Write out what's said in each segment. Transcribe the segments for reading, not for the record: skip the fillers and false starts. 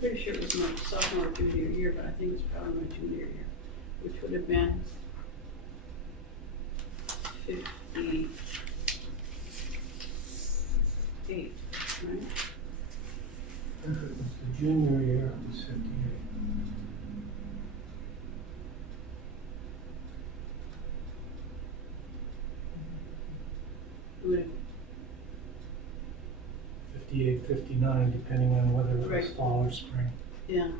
pretty sure it was my sophomore or junior year, but I think it's probably my junior year, which would have been 58, right? If it was the junior year, it was 58. Would have 58, 59, depending on whether it was Right. fall or spring. Yeah,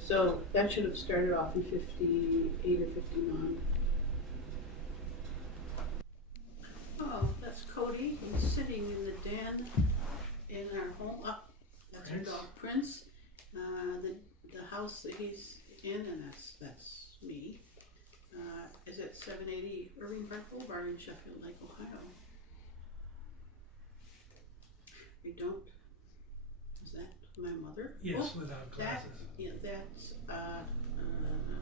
so that should have started off in 58 or 59. Oh, that's Cody. He's sitting in the den in our home. Oh, that's our Prince? dog Prince. The house that he's in, and that's me, is at 780 Irving Park Boulevard in Sheffield Lake, Ohio. I don't. Is that my mother? Yes, Oh, without that, glasses. yeah, that's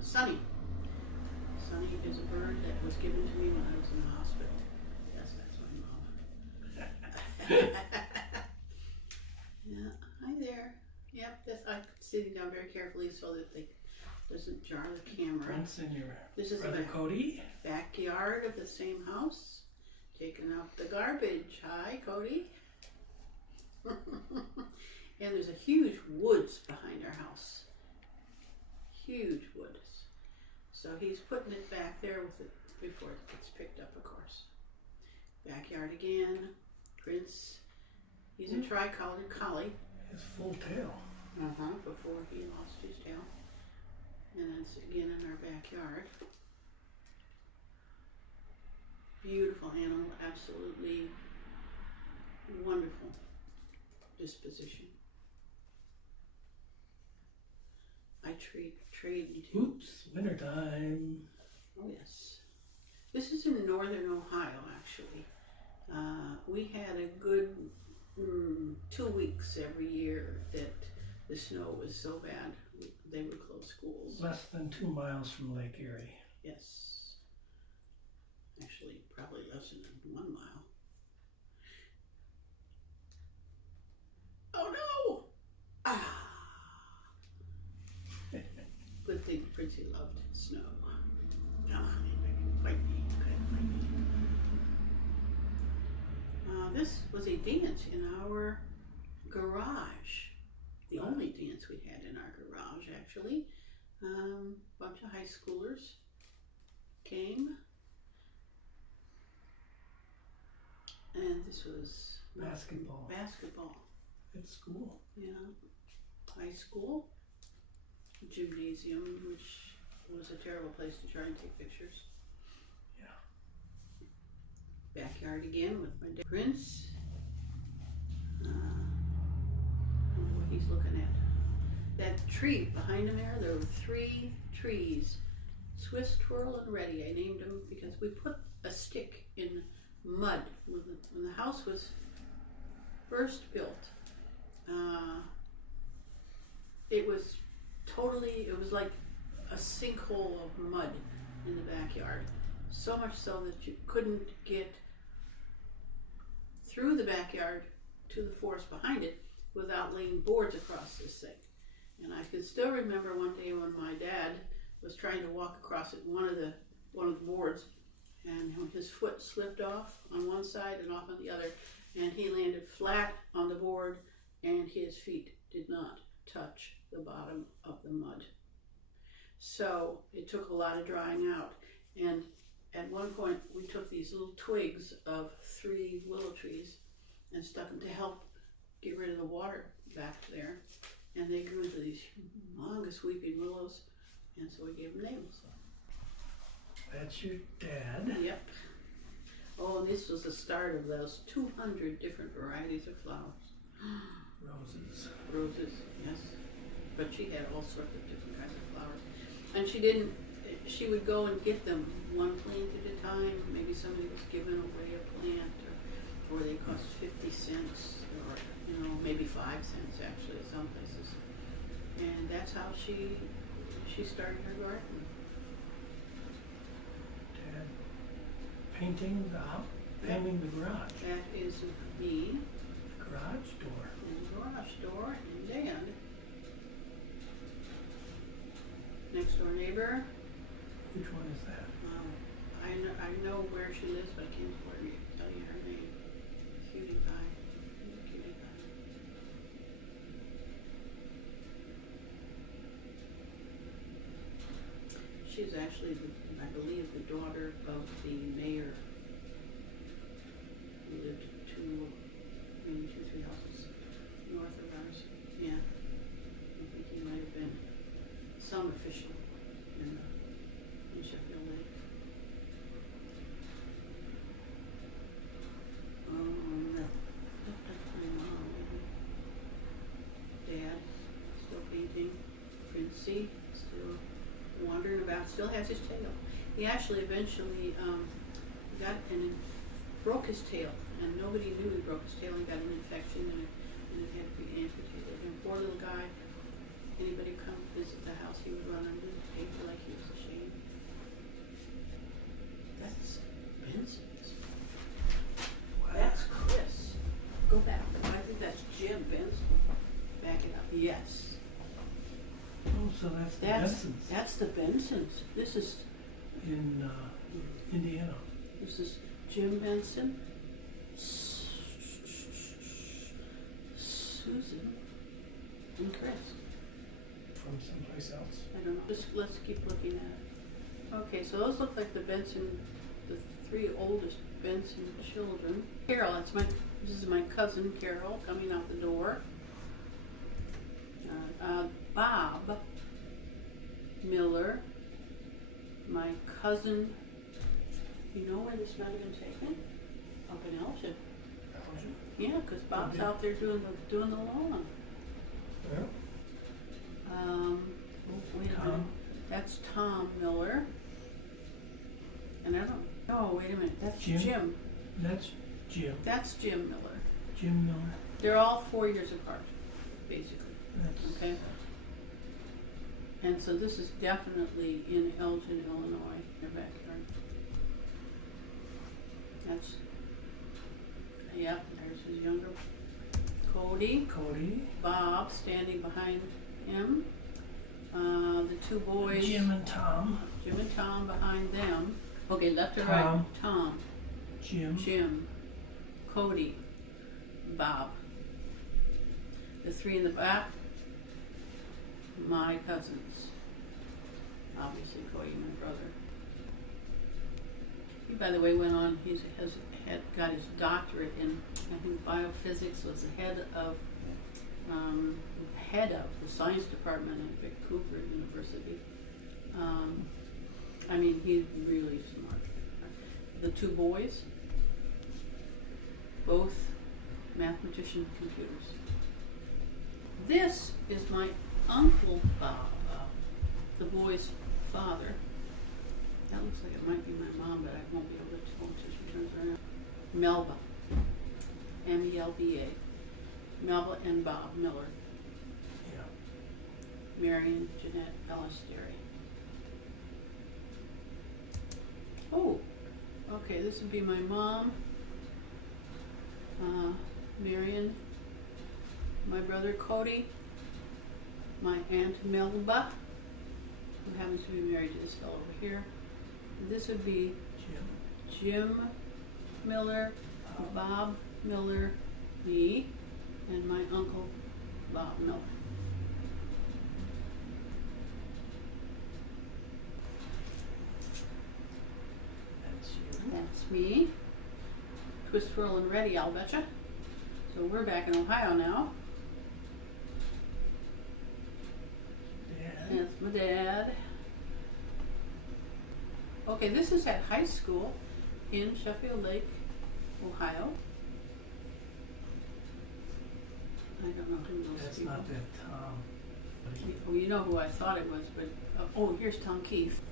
Sunny. Sunny is a bird that was given to me when I was in the hospital. Yes, that's my mom. Yeah, hi there. Yep, I'm sitting down very carefully so that they doesn't jar the camera. Prince and your This is brother the Cody. backyard of the same house. Taking out the garbage. Hi, Cody. And there's a huge woods behind our house. Huge woods. So he's putting it back there with it before it gets picked up, of course. Backyard again. Prince. He's a tri-collared collie. His full tail. Before he lost his tail. And that's again in our backyard. Beautiful animal, absolutely wonderful disposition. I trade. Oops, wintertime. Oh yes. This is in northern Ohio, actually. We had a good 2 weeks every year that the snow was so bad they would close schools. Less than 2 miles from Lake Erie. Yes. Actually, probably less than 1 mile. Oh no! Ah! Good thing Princey loved snow. Come on, fight me. Fight me. This was a dance in our garage. The only dance we had in our garage, actually. Bunch of high schoolers came. And this was Basketball. Basketball. At school. Yeah. High school. Gymnasium, which was a terrible place to try and take pictures. Yeah. Backyard again with my dad. Prince. I don't know what he's looking at. That tree behind him there were 3 trees. Swiss, Twirl, and Reddy. I named them because we put a stick in mud when the house was first built. It was like a sinkhole of mud in the backyard. So much so that you couldn't get through the backyard to the forest behind it without laying boards across this thing. And I can still remember one day when my dad was trying to walk across it, one of the boards, and his foot slipped off on one side and off on the other, and he landed flat on the board, and his feet did not touch the bottom of the mud. So it took a lot of drying out, and at one point we took these little twigs of 3 willow trees and stuck them to help get rid of the water back there, and they grew into these humongous weeping willows, and so we gave them names. That's your dad. Yep. Oh, and this was the start of those 200 different varieties of flowers. Roses. Roses, yes. But she had all sorts of different kinds of flowers. And she would go and get them one plant at a time. Maybe somebody was giving away a plant, or they cost 50 cents, or maybe 5 cents actually at some places. And that's how she started her garden. Dad painting the garage. That is me. The garage door. And the garage door, and Dad neighbor. Which one is that? I know where she lives, but I can't tell you her name. Cutie pie. Cutie pie. She's actually, I believe, the daughter of the mayor. Who lived maybe 2, 3 houses north of ours. Yeah. I think he might have been some official in Sheffield Lake. That's my mom, maybe. Dad, still painting. Princey, still wandering about, still has his tail. He actually eventually broke his tail, and nobody knew he broke his tail. He got an infection, and it had to be amputated. And poor little guy, anybody come visit the house, he would run under the paper like he was ashamed. That's Benson's. Wow. That's Chris. Go back. I think that's Jim Benson. Back it up. Yes. Oh, so that's the Bensons That's the Bensons. This is in Indiana. This is Jim Benson, Susan, and Chris. From someplace else. I don't know. Just let's keep looking at it. Okay, so those look like the 3 oldest Benson children. Carol, this is my cousin Carol coming out the door. Bob Miller, my cousin. You know where this might have been taken? Up in Elgin. Elgin? Yeah, because Bob's out there doing the lawn. Yeah. Wait a minute. That's Tom Miller. And I don't. Oh, wait a minute. That's Jim. That's Jim. That's Jim Miller. Jim Miller. They're all 4 years apart, basically. That's okay. And so this is definitely in Elgin, Illinois, their backyard. There's his younger Cody. Bob standing behind him. The 2 boys. Jim and Tom behind them. Okay, left to Tom. right. Tom. Jim. Cody. Bob. The 3 in the back. My cousins. Obviously, Cody, my brother. He, by the way, went on. Got his doctorate in, I think, biophysics. Was the head of the science department at Vancouver University. He's really smart. The 2 boys, both mathematician computers. This is my Uncle Bob, the boy's father. That looks like it might be my mom, but I won't be able to tell until she turns around. Melba. M-E-L-B-A. Melba and Bob Miller. Yeah. Marion Jeanette Ellis Derry. Oh, okay, this would be my mom, Marion, my brother Cody, my aunt Melba, who happens to be married to this fellow over here. This would be Jim Miller, Bob Miller, me, and my uncle Bob Miller. That's me. Twist, twirl, and ready, I'll betcha. So we're back in Ohio now. Dad. That's my dad. Okay, this is at high school in Sheffield Lake, Ohio. I don't know who those That's people. not that Tom. Well, you know who I thought it was, but here's Tom Keefe.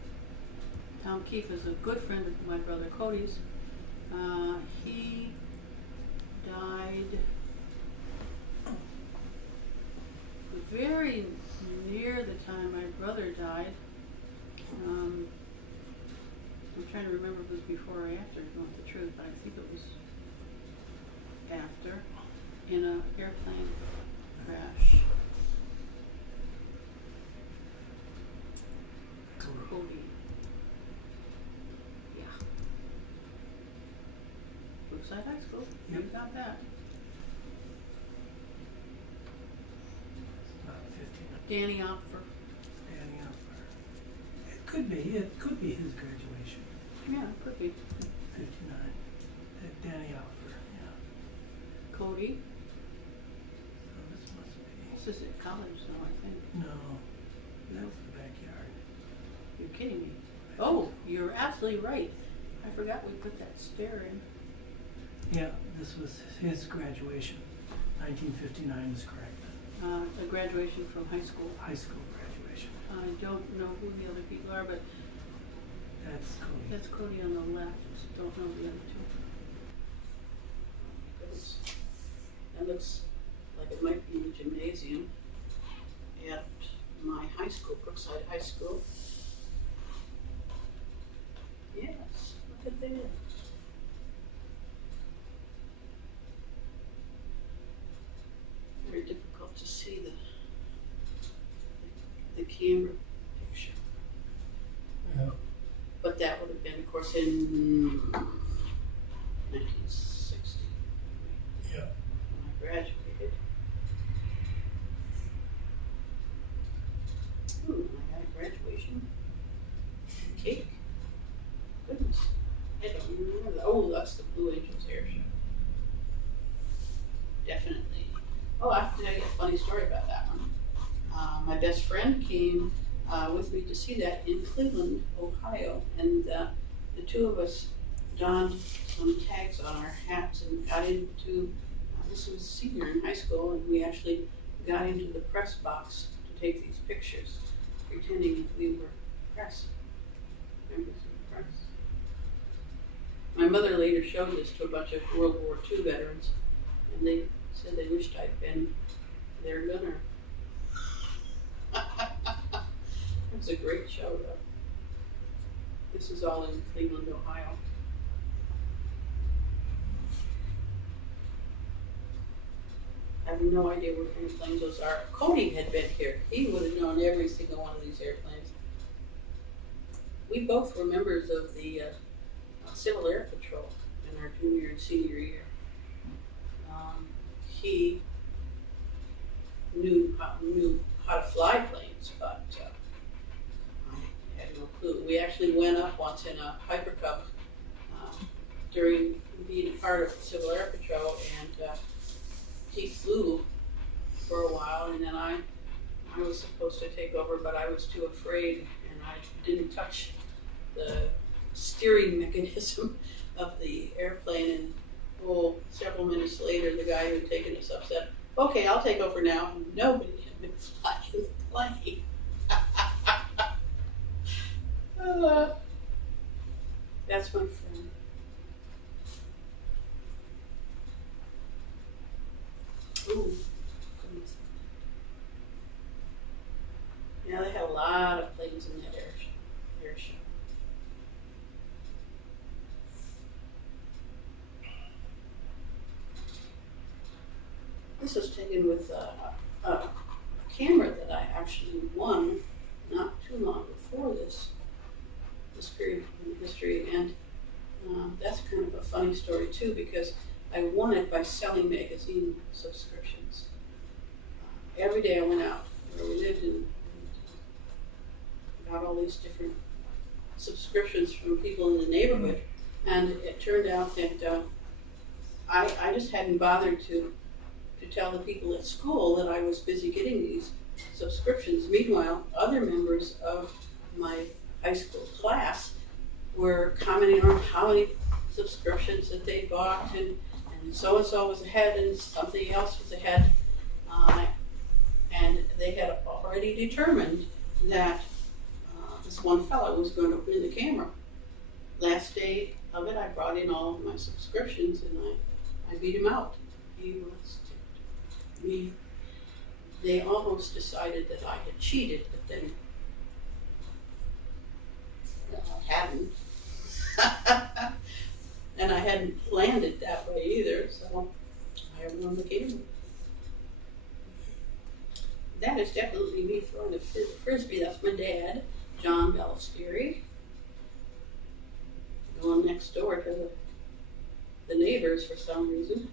Tom Keefe is a good friend of my brother Cody's. He died very near the time my brother died. I'm trying to remember if it was before or after, to know the truth, but I think it was after, in an airplane crash. Cody. Yeah. Brookside High School. Yep. You got that. It's not 59. Danny Opfer. Danny Upper. It could be his graduation. Yeah, could be. 59. Danny Upper, yeah. Cody. So this must be. This is at college, though, I think. No, that's the backyard. You're kidding me. Oh, you're absolutely right. I forgot we put that stair in. Yeah, this was his graduation. 1959 is correct. A graduation from high school. High school graduation. I don't know who the other people are, but That's Cody. that's Cody on the left. Don't know the other two. Goodness. That looks like it might be the gymnasium at my high school, Brookside High School. Yes, look at that. Very difficult to see the camera picture. Yeah. But that would have been, of course, in 1960 Yeah. when I graduated. Ooh, I got a graduation cake. Goodness. I don't even remember that. Oh, that's the Blue Angels air show. Definitely. Oh, I have to tell you a funny story about that one. My best friend came with me to see that in Cleveland, Ohio, and the two of us donned some tags on our hats and got into, this was senior in high school, and we actually got into the press box to take these pictures, pretending we were press. Members of the press. My mother later showed this to a bunch of World War II veterans, and they said they wished I'd been their gunner. It was a great show, though. This is all in Cleveland, Ohio. I have no idea what kind of planes those are. If Cody had been here, he would have known every single one of these airplanes. We both were members of the Civil Air Patrol in our junior and senior year. He knew how to fly planes, but I had no clue. We actually went up once in a Piper Cub during being a part of the Civil Air Patrol, and he flew for a while, and then I was supposed to take over, but I was too afraid, and I didn't touch the steering mechanism of the airplane, and several minutes later, the guy who had taken us up said, "Okay, I'll take over now." Nobody had been flying the plane. That's my friend. Ooh, goodness. Yeah, they had a lot of planes in that air show. This was taken with a camera that I actually won not too long before this period in history, and that's kind of a funny story too, because I won it by selling magazine subscriptions. Every day I went out where we lived and got all these different subscriptions from people in the neighborhood, and it turned out that I just hadn't bothered to tell the people at school that I was busy getting these subscriptions. Meanwhile, other members of my high school class were commenting on how many subscriptions that they bought, and so-and-so was ahead and something else was ahead. And they had already determined that this one fellow was going to win the camera. Last day of it, I brought in all of my subscriptions, and I beat him out. He was ticked. They almost decided that I had cheated, but then I hadn't. And I hadn't planned it that way either, so I won the game. That is definitely me throwing a frisbee. That's my dad. John Ballestieri, going next door to the neighbors for some reason.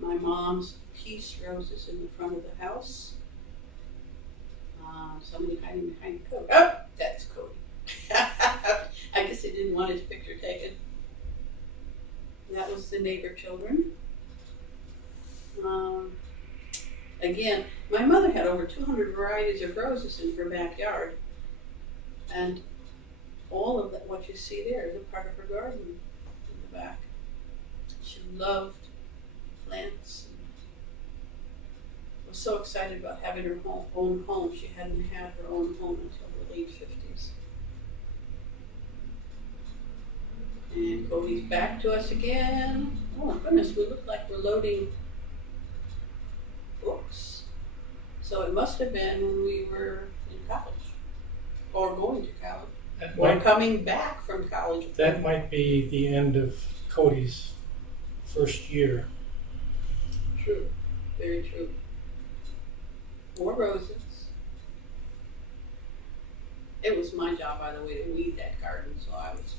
My mom's peace roses in the front of the house. Somebody hiding behind Cody. Oh, that's Cody. I guess he didn't want his picture taken. That was the neighbor children. Again, my mother had over 200 varieties of roses in her backyard. And all of that, what you see there, is a part of her garden in the back. She loved plants. Was so excited about having her own home. She hadn't had her own home until the late 50s. And Cody's back to us again. Oh my goodness, we look like we're loading books. So it must have been when we were in college, or going to college, or coming back from college. That might be the end of Cody's first year. True, very true. More roses. It was my job, by the way, to weed that garden, so I was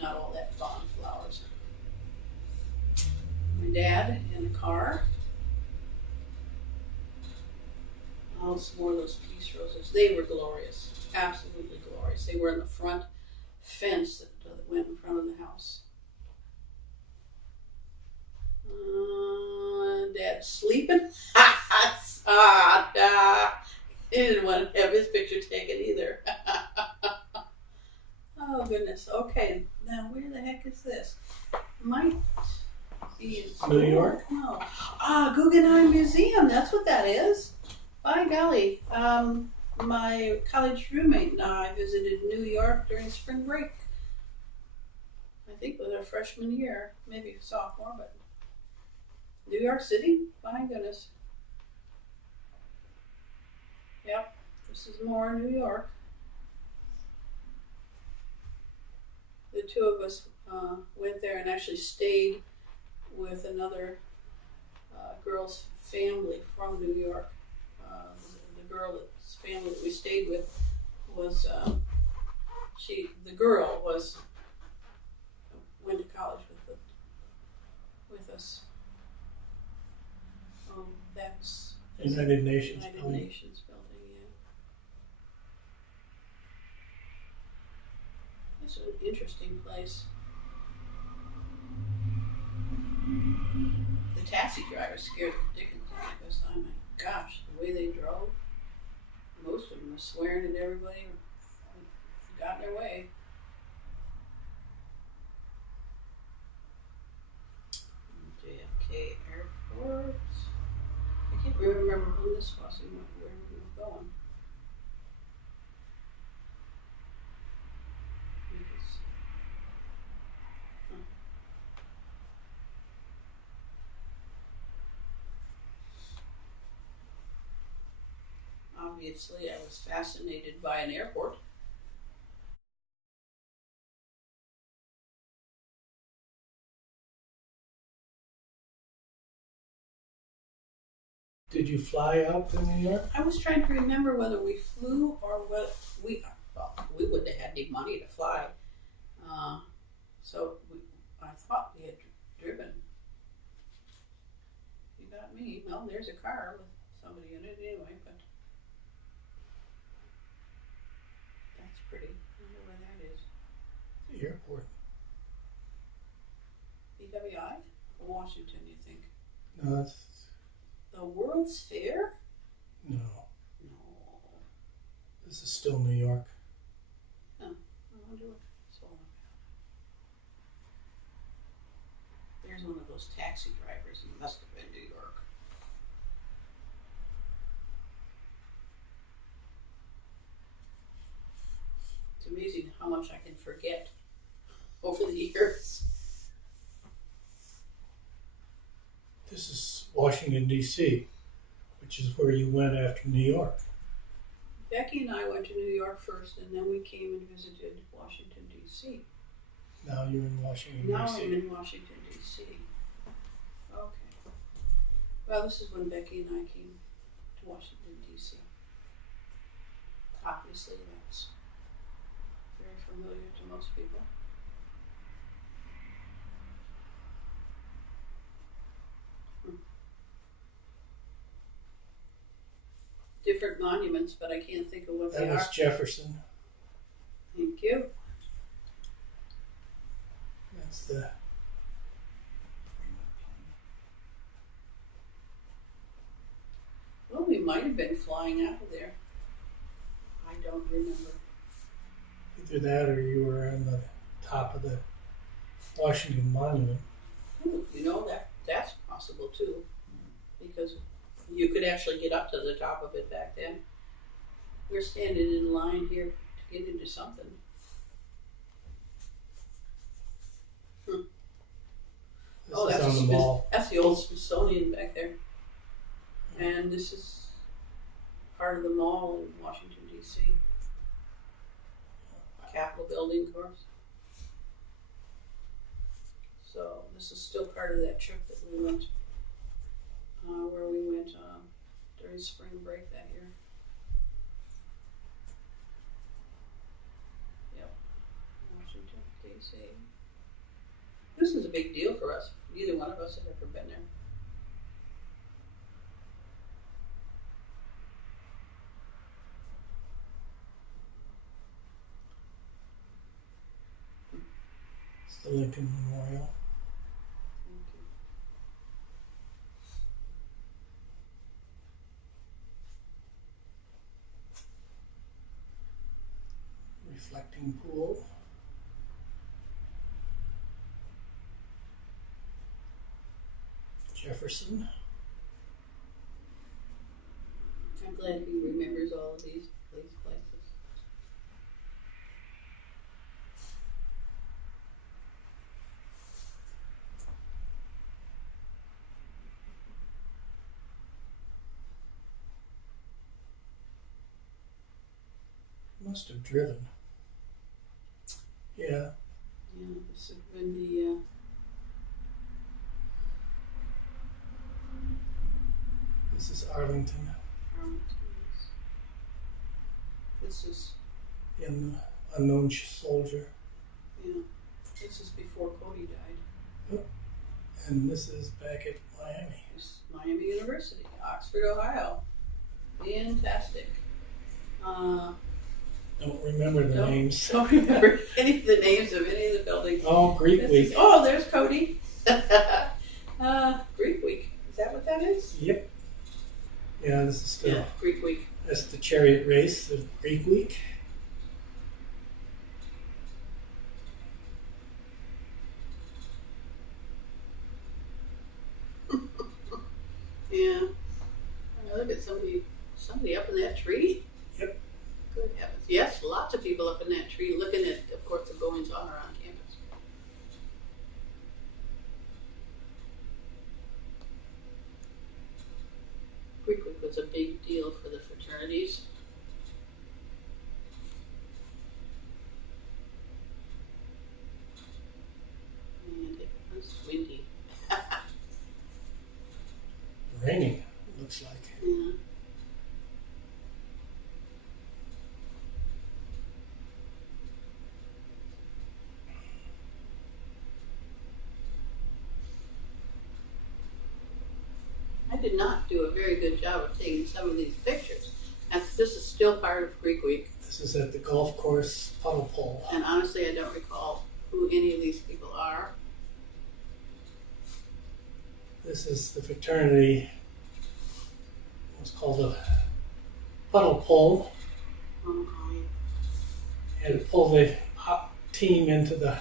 not all that fond of flowers. My dad in the car. Oh, some more of those peace roses. They were glorious, absolutely glorious. They were in the front fence that went in front of the house. Dad's sleeping. He didn't want to have his picture taken either. Oh goodness. Okay, now where the heck is this? Might be in New York? No. Guggenheim Museum. That's what that is. By golly. My college roommate and I visited New York during spring break. I think it was our freshman year, maybe sophomore, but New York City? My goodness. Yep, this is more New York. The two of us went there and actually stayed with another girl's family from New York. The girl's family that we stayed with was, went to college with us. That's United Nations United building. Nations building, yeah. It's an interesting place. The taxi driver scared the dickens out of us. Oh my gosh, the way they drove. Most of them were swearing at everybody who got in their way. JFK Airport. I can't remember who this was and where we were going. Obviously, I was fascinated by an airport. Did you fly out to New York? I was trying to remember whether we flew or what we wouldn't have had any money to fly. So I thought we had driven. You got me. Well, there's a car with somebody in it anyway, but that's pretty. I wonder where that is. The airport. BWI? Washington, you think? No, that's The World's Fair? no. No. This is still New York. I wonder what it's all about. There's one of those taxi drivers. It must have been New York. It's amazing how much I can forget over the years. This is Washington, D.C., which is where you went after New York. Becky and I went to New York first, and then we came and visited Washington, D.C. Now you're in Washington, Now D.C. I'm in Washington, D.C. Okay. Well, this is when Becky and I came to Washington, D.C. Obviously, that's very familiar to most people. Different monuments, but I can't think of what they That was are. Jefferson. Thank you. That's the Well, we might have been flying out of there. I don't remember. either that or you were on the top of the Washington Monument. Ooh, you know that's possible too, because you could actually get up to the top of it back then. We're standing in line here to get into something. This Oh, is that's on the mall. that's the old Smithsonian back there, and this is part of the mall in Washington D.C. Capitol building, of course. So this is still part of that trip that we went, where we went during spring break that year. Yep, Washington D.C. This is a big deal for us. Neither one of us had ever been there. It's the Lincoln Memorial. Thank you. Reflecting pool. Jefferson. I'm glad he remembers all of these places. Must have driven. Yeah. Yeah, this is when the This is Arlington. This is In Unknown Soldier. yeah. This is before Cody died. And this is back at Miami. It's Miami University, Oxford, Ohio. Fantastic. Don't remember the Nope. names. Don't remember any of the names of any of the buildings. Oh, Greek This Week. is- oh, there's Cody. Greek Week. Is that what that is? Yep. Yeah, this is still. Yeah, Greek Week. That's the chariot race of Greek Week. Yeah. Look at somebody up in that tree. Yep. Good heavens. Yes, lots of people up in that tree looking at, of course, the goings on around campus. Greek Week was a big deal for the fraternities. And it was windy. Raining, looks like. Yeah. I did not do a very good job of taking some of these pictures. And this is still part of Greek Week, This is at the golf course puddle pole. and honestly, I don't recall who any of these people are. This is the fraternity. It's called a puddle pole. Had to pull the team into the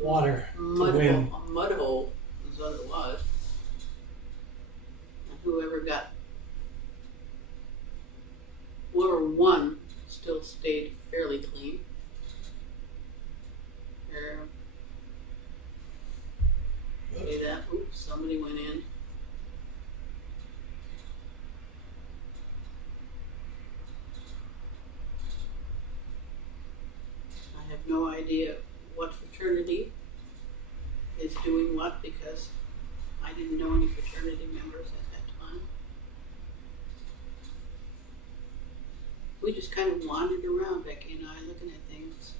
water to win. A mud hole is what it was. And whoever won still stayed fairly clean. See that? Oops, somebody went in. I have no idea what fraternity is doing what because I didn't know any fraternity members at that time. We just kind of wandered around, Becky and I, looking at things.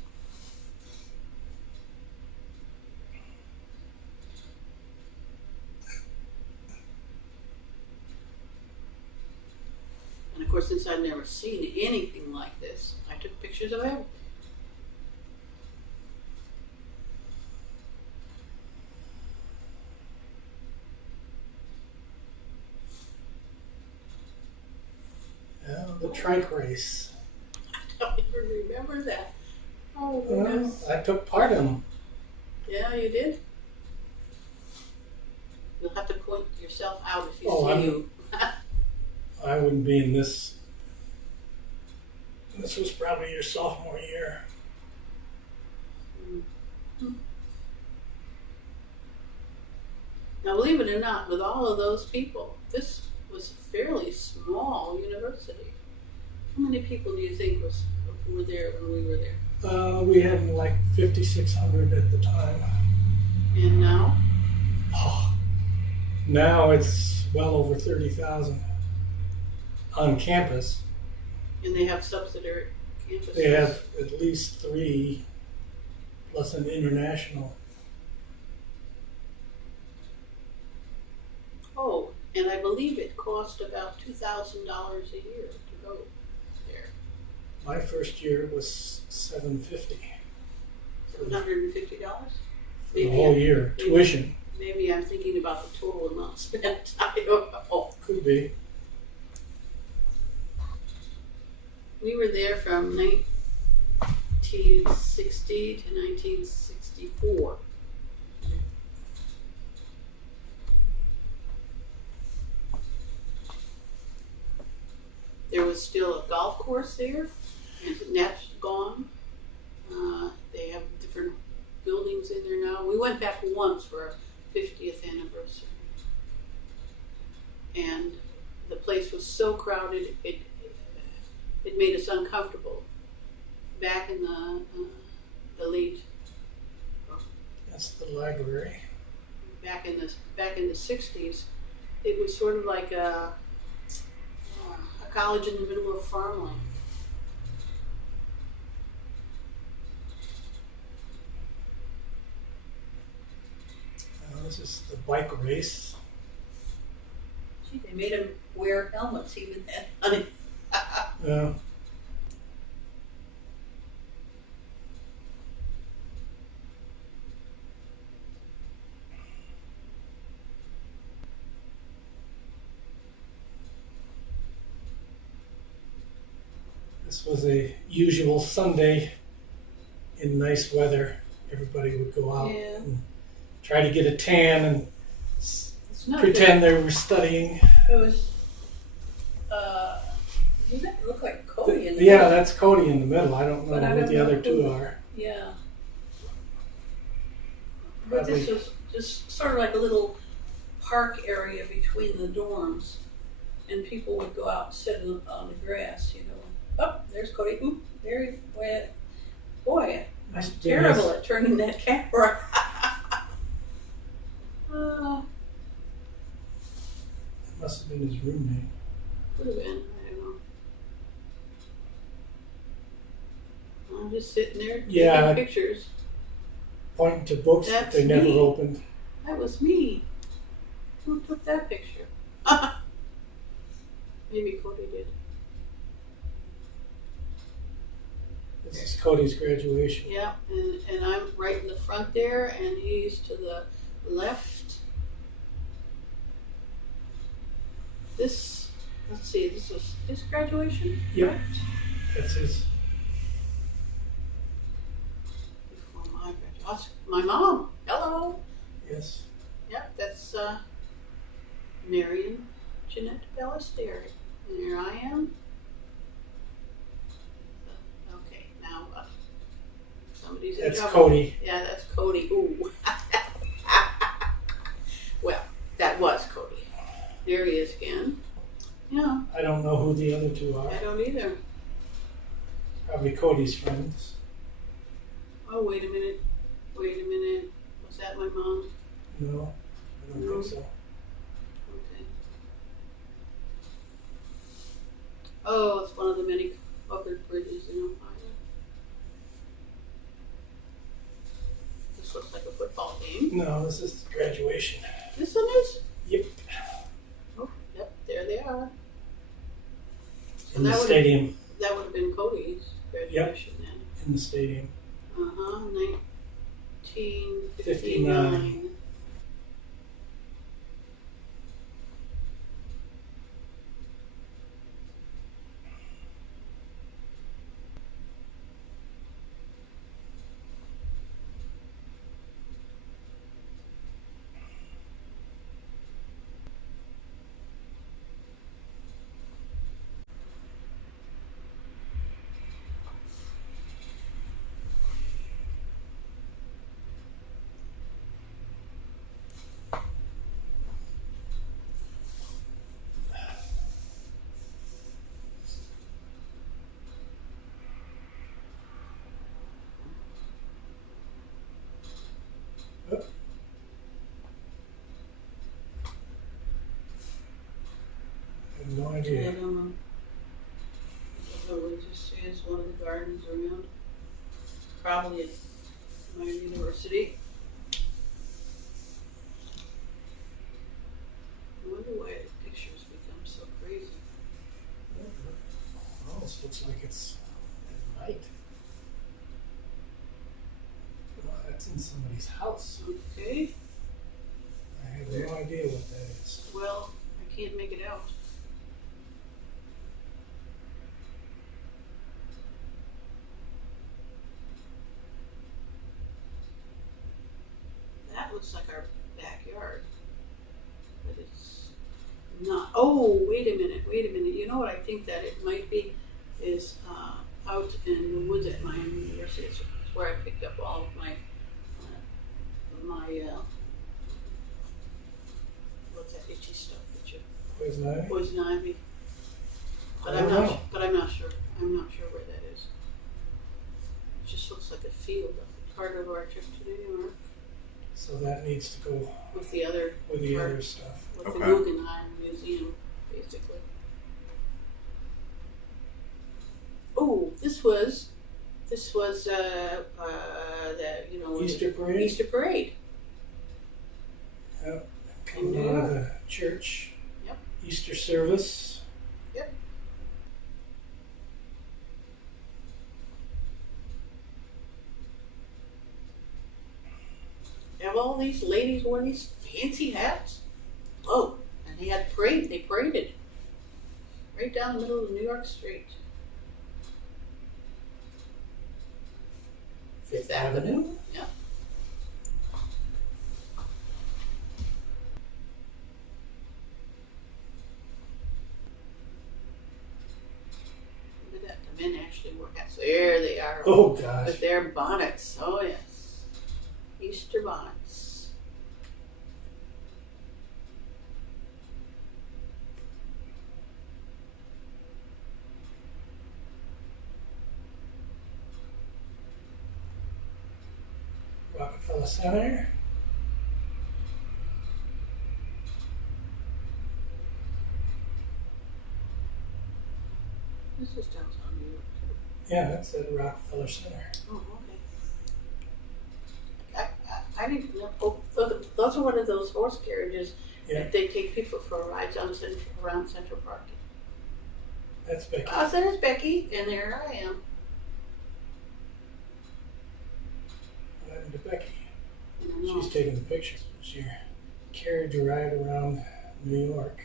And of course, since I'd never seen anything like this, I took pictures of everything. Yeah, the trike race. I don't even remember that. Oh, goodness. I took part in them. Yeah, you did? You'll have to point yourself out if you Oh, see you. I wouldn't be in this. This was probably your sophomore year. Now, believe it or not, with all of those people, this was a fairly small university. How many people do you think were there when we were there? We had like 5,600 at the time. And now? Oh, now it's well over 30,000 on campus. And they have subsidiary campuses. They have at least 3 plus an international. Oh, and I believe it cost about $2,000 a year to go there. My first year was $750 $750? for the whole year. Tuition. Maybe I'm thinking about the total amount spent. I don't know. Could be. We were there from 1960 to 1964. There was still a golf course there, and that's gone. They have different buildings in there now. We went back once for our 50th anniversary. And the place was so crowded, it made us uncomfortable. Back in the late, That's the library. back in the 60s, it was sort of like a college in the middle of farmland. This is the bike race. Gee, they made them wear helmets even then, honey. Yeah. This was a usual Sunday in nice weather. Everybody would go out Yeah. and try to get a tan and It's not pretend they were studying. It was, doesn't it look like Cody in there? Yeah, that's Cody in the middle. I don't know But I what don't the know other who- two are. Yeah. But this was just sort of like a little park area between the dorms, and people would go out and sit on the grass, you know. Oh, there's Cody. Oop, there he went. Boy, I'm Must be terrible nice. at turning that camera. It must have been his roommate. Could have been, I don't know. I'm just sitting there Yeah. taking pictures. Pointing to books that That's they never me. opened. That was me. Who took that picture? Maybe Cody did. This is Cody's graduation. Yeah, and I'm right in the front there, and he's to the left. This, let's see, this is his graduation? Yep. correct? That's his. Before my graduation. That's my mom. Hello. Yes. Yep, that's Marion Jeanette Ballesteri. And here I am. Okay, now somebody's in That's trouble. Cody. Yeah, that's Cody. Ooh. Well, that was Cody. There he is again. Yeah, I don't know who the other two are. I don't either. Probably Cody's friends. Oh, wait a minute. Wait a minute. Was that my mom? No, I don't think so. Okay. Oh, it's one of the many covered bridges in Ohio. This looks like a football game. No, this is graduation. This one is? Yep. Oh, yep, there they are. In the stadium. That would have been Cody's graduation then. In the stadium. 1959. I have no idea. I don't know. It just says one of the gardens around. Probably at my university. I wonder why the pictures become so crazy. It almost looks like it's at night. Well, that's in somebody's house. Okay. I have no idea what that is. Well, I can't make it out. That looks like our backyard. But it's not. Oh, wait a minute. You know what I think that it might be is out in the woods at my university. It's where I picked up all of my what's that itchy stuff that you poison ivy. But I'm not sure. I'm not sure where that is. It just looks like a field, part of our trip to New York. So that needs to go With the other stuff. with Okay. the Guggenheim Museum, basically. Oh, this was the Easter parade? Easter parade. Yep. Coming out of the church. Yep. Easter service. Yep. Have all these ladies wore these fancy hats? Oh, and they had parade. They paraded right down the middle of New York Street. Fifth Avenue. Yeah. Look at that. The men actually wore hats. There they are. Oh gosh. With their bonnets. Oh yes. Easter bonnets. Rockefeller Center. This is downtown New York. Yeah, that's at Rockefeller Center. Oh, okay. I didn't know. Oh, those are one of those horse carriages Yeah. that they take people for rides on around Central Park. That's Becky. I said it's Becky, and there I am. What happened to Becky? I don't know. She's taking the pictures. It's your carriage ride around New York.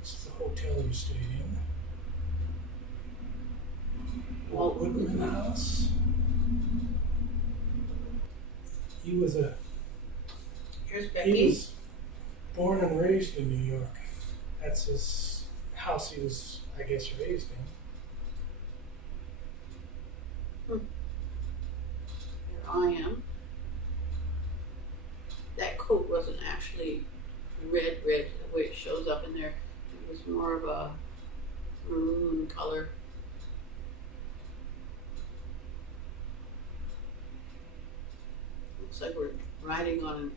It's the Hotel Stadium. Walt Whitman House. He was Here's he Becky. was born and raised in New York. That's his house he was, I guess, raised in. Here I am. That coat wasn't actually red, the way it shows up in there. It was more of a maroon color. Looks like we're riding on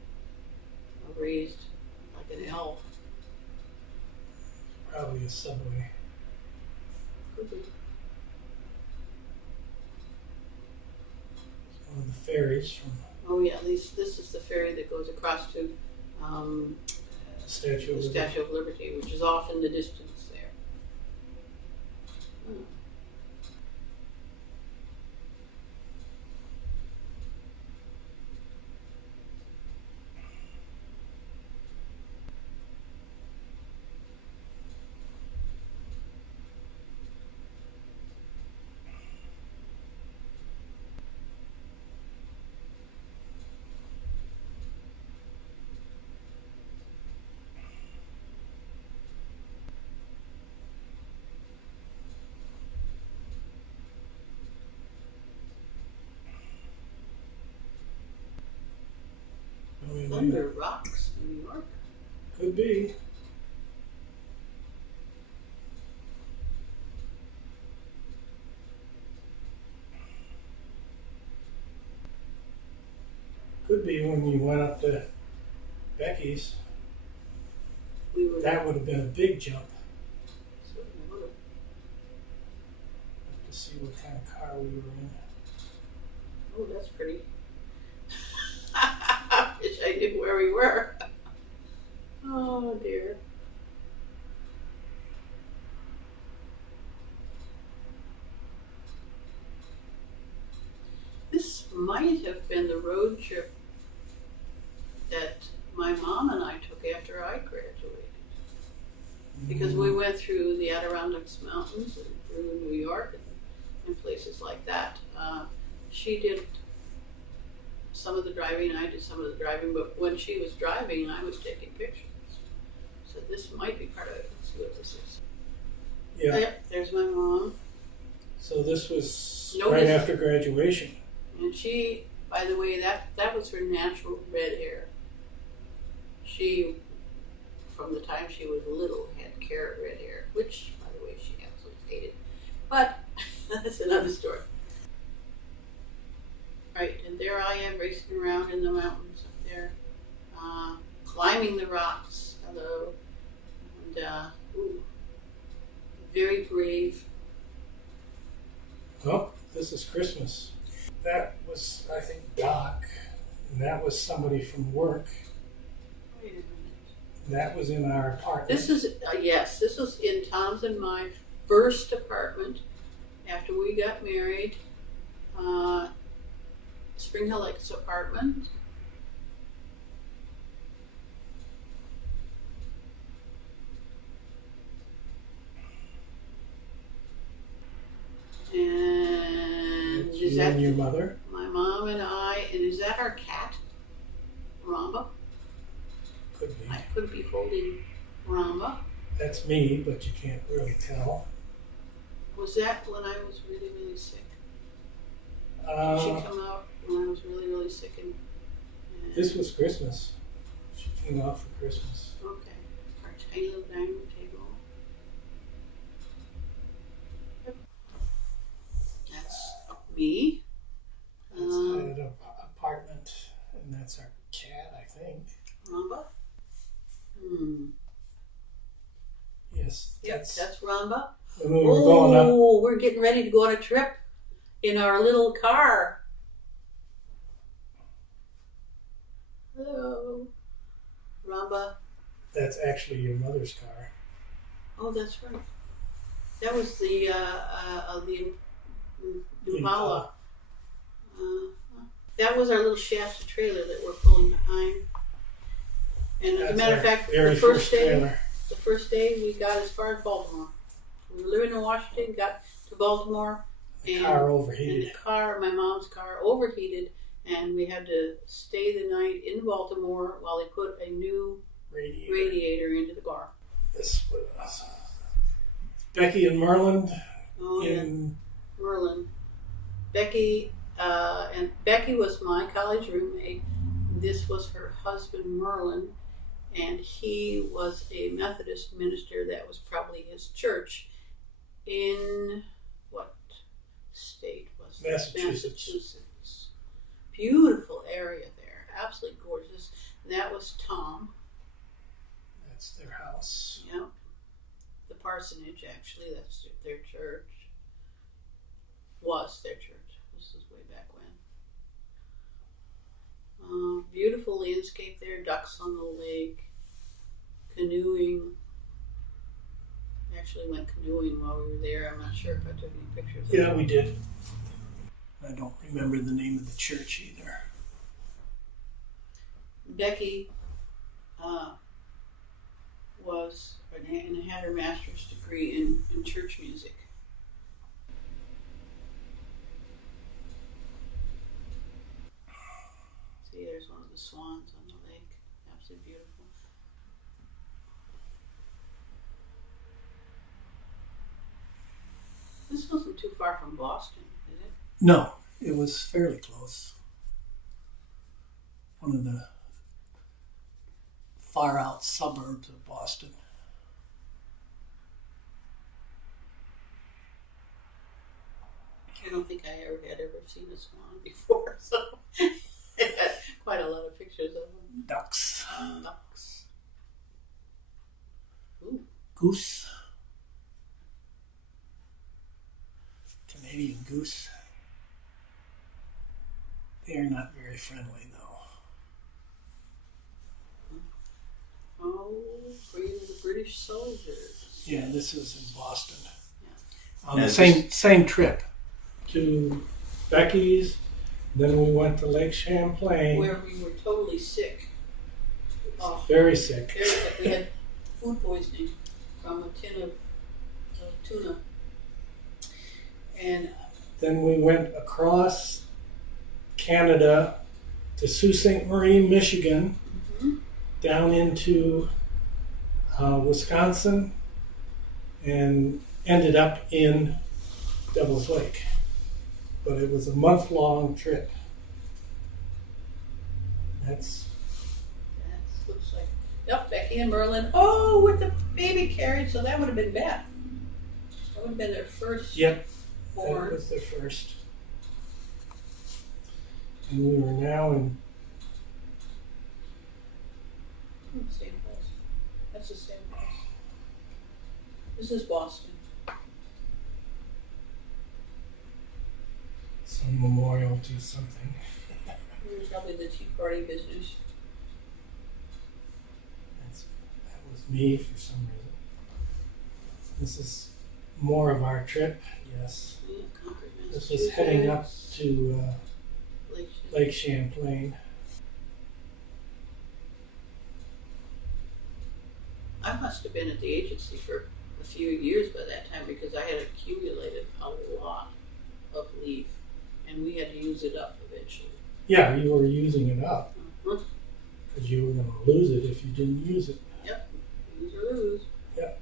a raised, like an L. Probably a subway. Could be. One of the ferries from Oh yeah, this is the ferry that goes across to the Statue the of Liberty. Statue of Liberty, which is off in the distance there. Hmm. I mean, Thunder Rocks, New York. could be. Could be when you went up to Becky's. We were That would have been a big jump. certainly would have. To see what kind of car we were in. Oh, that's pretty. I wish I knew where we were. Oh dear. This might have been the road trip that my mom and I took after I graduated. Because we went through the Adirondacks Mountains and through New York and places like that. She did some of the driving, I did some of the driving, but when she was driving, I was taking pictures. So this might be part of it. Let's see what this is. Yeah. Yep, there's my mom. So this was No, right this- after graduation. And she, by the way, that was her natural red hair. She, from the time she was little, had carrot red hair, which, by the way, she absolutely hated. But that's another story. Right, and there I am racing around in the mountains up there, climbing the rocks. Hello, and ooh, very brave. Oh, this is Christmas. That was, I think, Doc. And that was somebody from work. Wait a minute. And that was in our apartment. This is yes. This was in Tom's and my first apartment after we got married. Spring Hill Lakes apartment. And That's is you that and your mother. my mom and I? And is that our cat, Ramba? Could be. I could be holding Ramba. That's me, but you can't really tell. Was that when I was really, really sick? Did she come out when I was really, really sick? And This was Christmas. She came out for Christmas. okay, our tiny little dining room table. Yep. That's me. That's an apartment, and that's our cat, I think. Ramba. Yes, Yep, that's Ramba. when we were going up. Oh, we're getting ready to go on a trip in our little car. Hello, Ramba. That's actually your mother's car. Oh, that's right. That was the Impala. That was our little Shasta trailer that we're pulling behind. And as a That's matter our of fact, very the first day, trailer. we got as far as Baltimore. We were living in Washington, got to Baltimore, The and car and overheated. the car, my mom's car, overheated, and we had to stay the night in Baltimore while they put a new radiator into the car. This was Becky and Merlin Oh yeah, in Merlin. Becky, and Becky was my college roommate. This was her husband, Merlin, and he was a Methodist minister. That was probably his church. In what state was it? Massachusetts. Massachusetts. Beautiful area there. absolutely gorgeous. And that was Tom. That's their house. Yeah. The parsonage, actually, that's their church. Was their church. This is way back when. Beautiful landscape there, ducks on the lake, canoeing. Actually went canoeing while we were there. I'm not sure if I took any pictures. Yeah, we did. I don't remember the name of the church either. Becky was and had her master's degree in church music. See, there's one of the swans on the lake. Absolutely beautiful. This wasn't too far from Boston, is it? No, it was fairly close. One of the far out suburbs of Boston. I don't think I had ever seen a swan before, so I had quite a lot of pictures of them. Ducks. Ducks. Ooh. Goose. Canadian goose. They are not very friendly, though. Oh, Freedom of the British Soldiers. Yeah, this was in Boston. Yeah. On the And same trip to Becky's. Then we went to Lake Champlain. Where we were totally sick. Oh, Very sick. very sick. We had food poisoning from a tin of tuna. And Then we went across Canada to Sault Ste. Marie, Michigan, down into Wisconsin, and ended up in Devil's Lake. But it was a month-long trip. that looks like, yep, Becky and Merlin. Oh, with the baby carriage, so that would have been Beth. That would have been their first Yep, born. that was the first. And we were now in Same place. That's the same place. This is Boston. some memorial to something. Probably the Tea Party business. That was me for some reason. This is more of our trip, yes. Yeah, Concord, This was heading up Massachusetts. to Lake Lake Champlain. I must have been at the agency for a few years by that time because I had accumulated a lot of leave and we had to use it up eventually. Yeah, you were using it up Mhm. because you were going to lose it if you didn't use it. Yep, use or lose. Yep.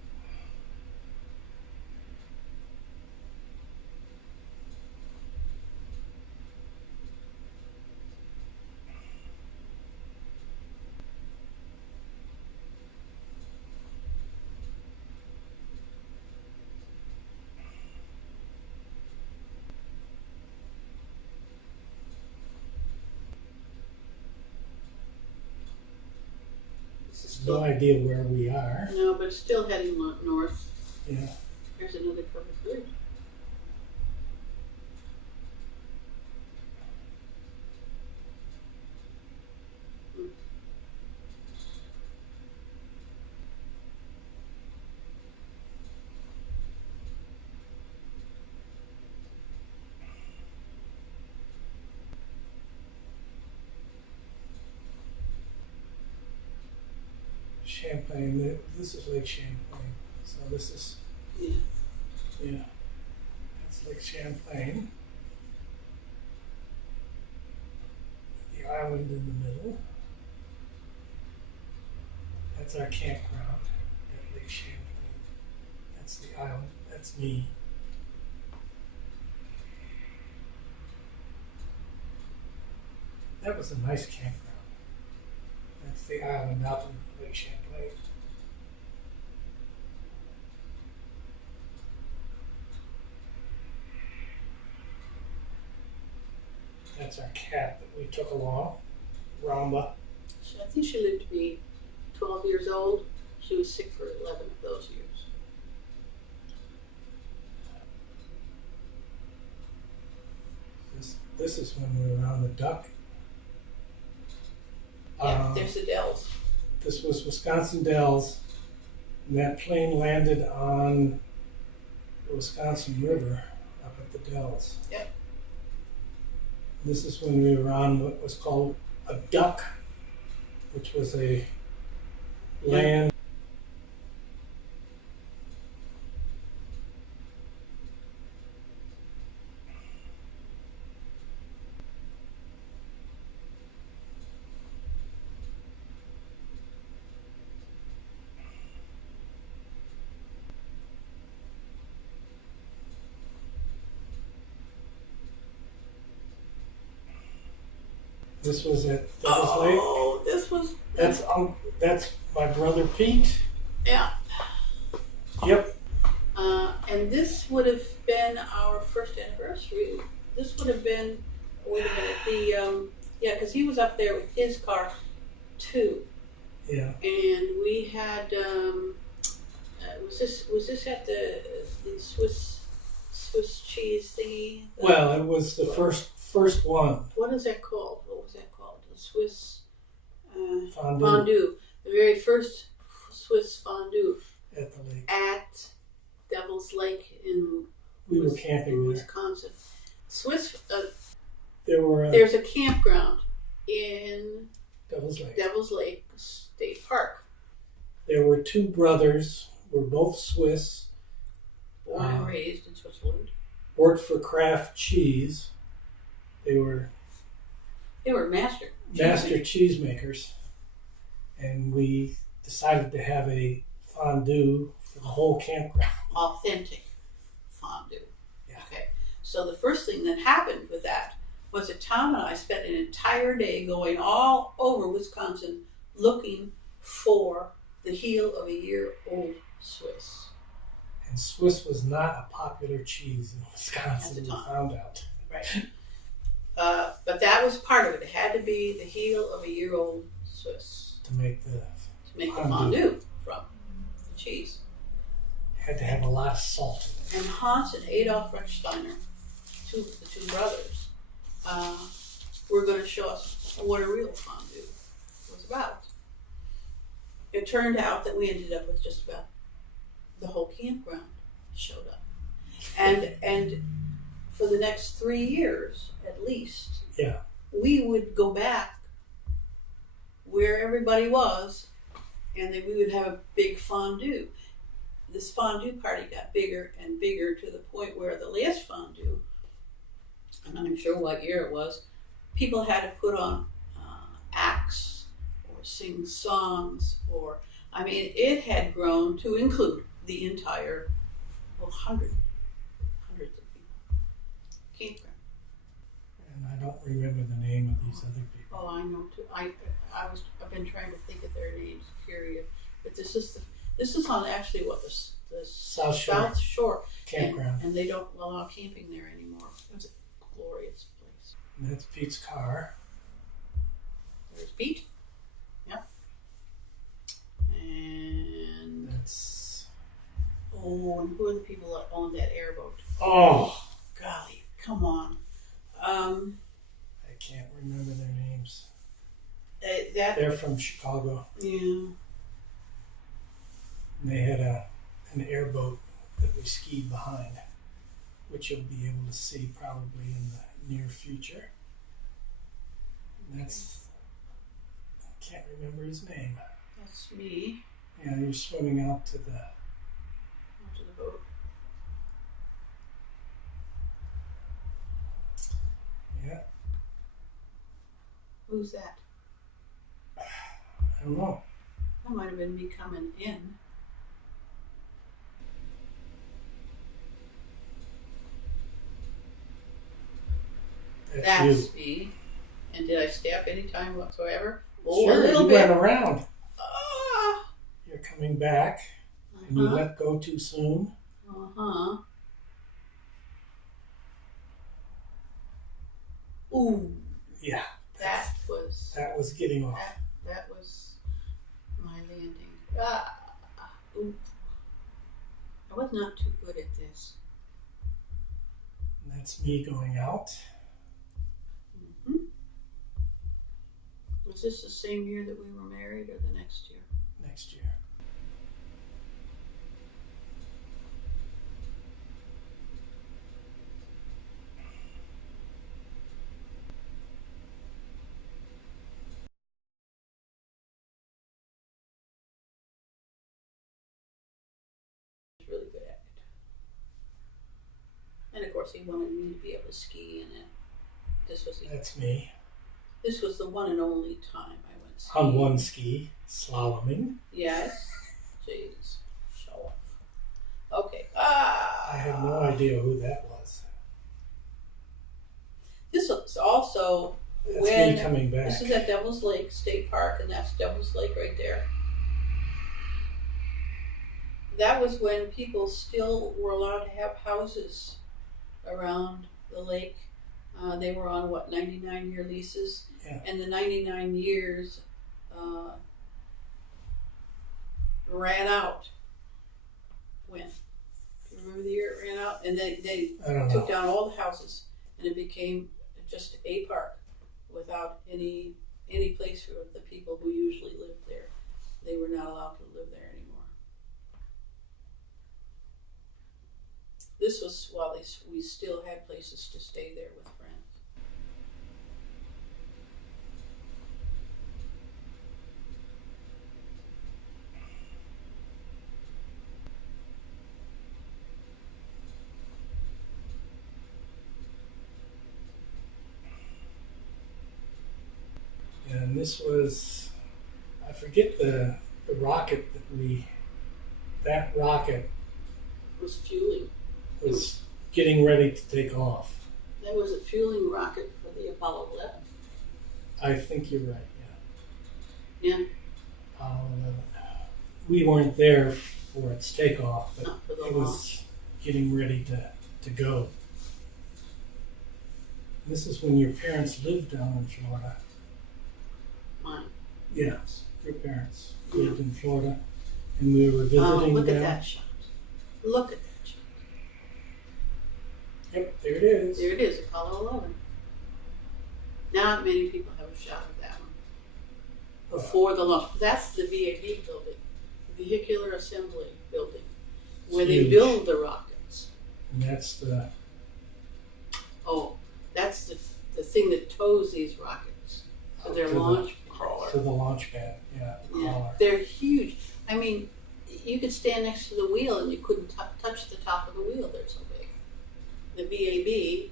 This is No still, idea where we are. no, but it's still heading north. Yeah. There's another covered bridge. Champlain. This is Lake Champlain. So this is, Yeah. yeah, that's Lake Champlain. The island in the middle. That's our campground at Lake Champlain. That's the island. That's me. That was a nice campground. That's the island out in Lake Champlain. That's our cat that we took along, Ramba. I think she lived to be 12 years old. She was sick for 11 of those years. This is when we were on the Duck. Yeah, there's the Dells. This was Wisconsin Dells, and that plane landed on the Wisconsin River up at the Dells. Yep. This is when we were on what was called a Duck, which was a land. This was at Devil's Lake. Oh, this was. That's my brother Pete. Yeah. Yep. And this would have been our first anniversary. This would have been at the because he was up there with his car too. Yeah. And we had was this at the Swiss cheese thingy? Well, it was the first one. What is that called? What was that called? The Swiss Fondue. fondue. The very first Swiss fondue At the lake. at Devil's Lake in We were camping there. Wisconsin. Swiss. There were There's a campground in Devil's Lake. Devil's Lake State Park. There were two brothers. Were both Swiss. Born and raised in Switzerland. Worked for Kraft Cheese. They were master cheesemakers, and we decided to have a fondue for the whole campground. Authentic fondue. Yeah. Okay. So the first thing that happened with that was that Tom and I spent an entire day going all over Wisconsin looking for the heel of a year-old Swiss. And Swiss was not a popular cheese in Wisconsin. At the We time. found out. Right. But that was part of it. It had to be the heel of a year-old Swiss To make the the fondue. fondue from the cheese. Had to have a lot of salt in it. And Hans and Adolf Rechsteiner, the two brothers, were going to show us what a real fondue was about. It turned out that we ended up with just about the whole campground showed up, and for the next 3 years at least, Yeah. we would go back where everybody was, and then we would have a big fondue. This fondue party got bigger and bigger to the point where the last fondue, I'm not even sure what year it was, people had to put on acts or sing songs, or it had grown to include the entire hundreds of people campground. And I don't remember the name of these other people. Oh, I know too. I've been trying to think of their names, period. But this is on actually what the South Shore Campground. and they don't allow camping there anymore. It was a glorious place. And that's Pete's car. There's Pete. Yep. And That's and who are the people that own that airboat? oh, Golly, come on. I can't remember their names. That They're from Chicago. yeah. And they had an airboat that we skied behind, which you'll be able to see probably in the near future. And that's, I can't remember his name. That's me. Yeah, you're swimming out to the, Onto the boat. yeah, Who's that? I don't know. That might have been me coming in. That's you. me. And did I step any time whatsoever? Oh, Sure, a little you bit. went around. Ah. You're coming back, and you Uh-huh. let go too soon. Uh-huh. Ooh, Yeah, that was That was getting off. That was my landing. Oop. I was not too good at this. And that's me going out. Mm-hmm. Was this the same year that we were married or the next year? Next year. Really good at it. And of course, he wanted me to be able to ski in it. That's me. This was the one and only time I went skiing. On one ski, slaloming. Yes. Jeez. Show off. Okay. I have no idea who that was. This was also That's when me coming back. this is at Devil's Lake State Park, and that's Devil's Lake right there. That was when people still were allowed to have houses around the lake. They were on 99-year leases, Yeah. and the 99 years ran out. When? Do you remember the year it ran out? And they I don't took know. down all the houses, and it became just a park without any place for the people who usually lived there. They were not allowed to live there anymore. This was while we still had places to stay there with friends. And this was, I forget the rocket that rocket It was fueling. was getting ready to take off. That was a fueling rocket for the Apollo 11. I think you're right, Yeah, Apollo 11. We weren't there for its takeoff, but not for the it launch. was getting ready to go. This is when your parents lived down in Florida. Mine. Yeah, your parents lived in Florida, and we were visiting Look them. at that shot. Look at that shot. Yep, there it is. There it is, Apollo 11. Not many people have a shot of that one. Before the launch. That's the VAB building, Vehicular Assembly Building, where they Huge. build the rockets. And that's the Oh, that's the thing that tows these rockets to their launch crawler. to the launch pad. Yeah, the Yeah, crawler. they're huge. I mean, you could stand next to the wheel and you couldn't touch the top of the wheel. They're so big. The VAB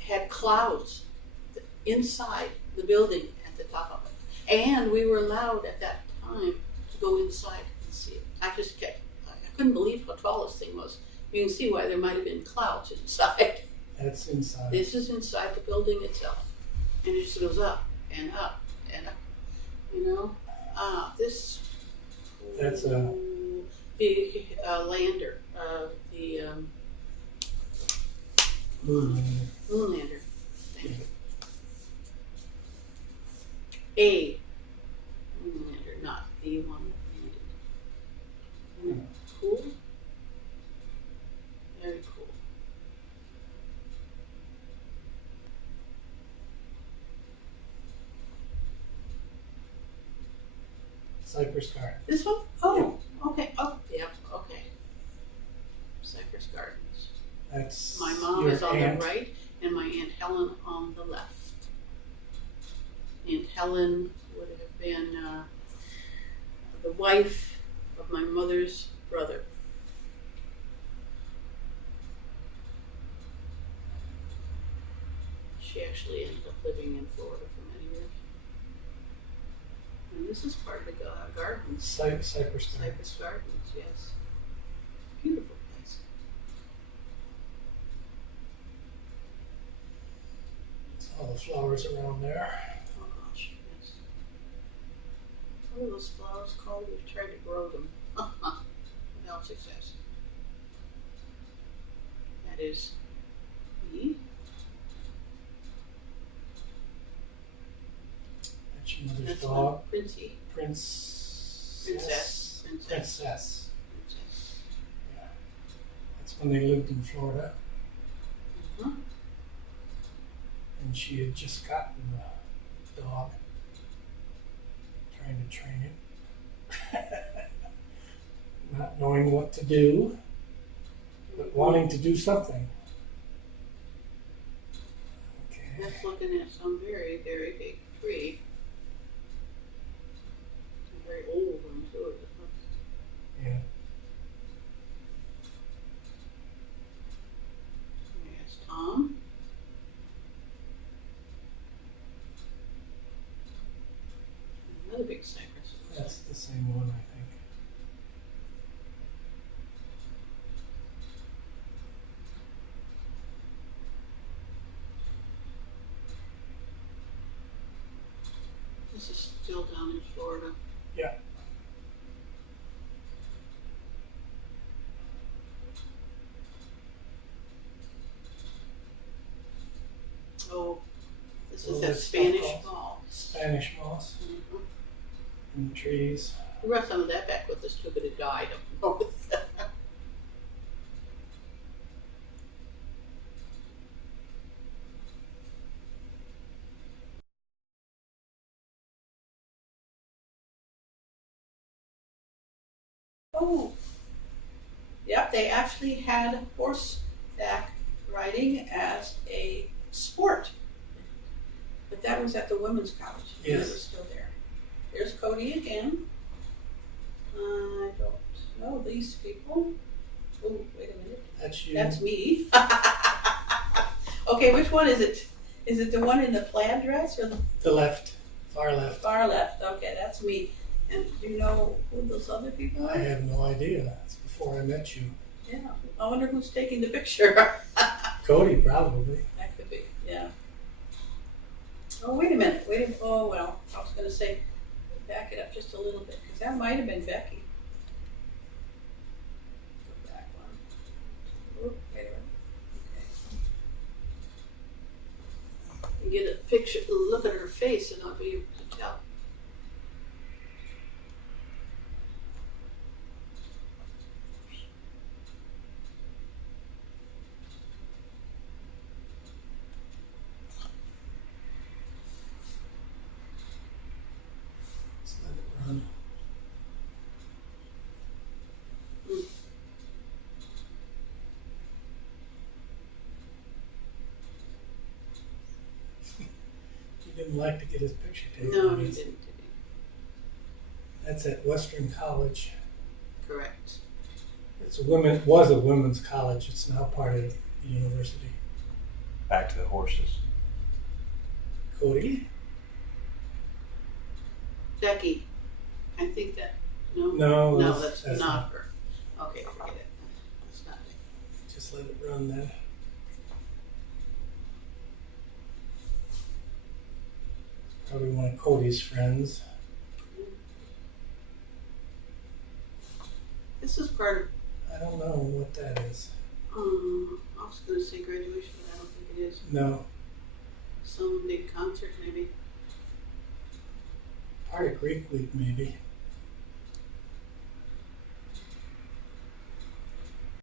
had clouds inside the building at the top of it, and we were allowed at that time to go inside and see it. I couldn't believe how tall this thing was. You can see why there might have been clouds inside. That's inside. This is inside the building itself, and it just goes up and up and up. You know, this. That's a big lander, the moon. moon lander. Thank you. A moon lander, not the one that landed. Cool. Very cool. Cypress Garden. This one? Oh, okay. Oh, yep. Okay. Cypress Gardens. That's My mom your is on aunt. the right, and my Aunt Helen on the left. Aunt Helen would have been the wife of my mother's brother. She actually ended up living in Florida for many years. And this is part of the gardens. Cypress Garden. Cypress Gardens, yes. Beautiful place. It's all the flowers around there. Oh gosh, yes. What are those flowers called? We've tried to grow them. No success. That is me. mother's That's dog. Princey. Princess. Princess. Princess. Yeah. That's when they lived in Florida. Uh-huh. And she had just gotten the dog. Trying to train it. Not knowing what to do, but wanting to do something. Okay. That's looking at some very, very big tree. A very old one too. Yeah. There's Tom. Another big cypress. That's the same one, I think. This is still down in Florida. Yeah. Oh, this Oh, is that that's Spanish moss. ball. Spanish moss in the trees. We brought some of that back with us too, but it died. Oh, yep, they actually had horseback riding as a sport. But that was at the women's college. Yes. It was still there. There's Cody again. I don't know these people. Oh, wait a minute. That's you. That's me. Okay, which one is it? Is it the one in the plaid dress or the The left, far left. far left? Okay, that's me. And do you know who those other people I are? have no idea. That's before I met you. Yeah. I wonder who's taking the picture. Cody, probably. That could be, yeah. Oh, wait a minute. Oh, well, I was going to say, back it up just a little bit, because that might have been Becky. Go back one. Oh, wait a minute. Okay. You get a picture, look at her face, and I'll be able to tell. Let's let it run. He didn't like to get his picture taken. No, I he guess. didn't. That's at Western College. Correct. Was a women's college. It's now part of the university. Back to the horses. Cody? Becky, I think that, no? No, No, that's that's not. not her. Okay, forget it. That's not Becky. Just let it run then. Probably one of Cody's friends. This is part I don't know what that is. of, I was going to say graduation, but I don't think it is. No, Some big concert, maybe. part of Greek Week maybe.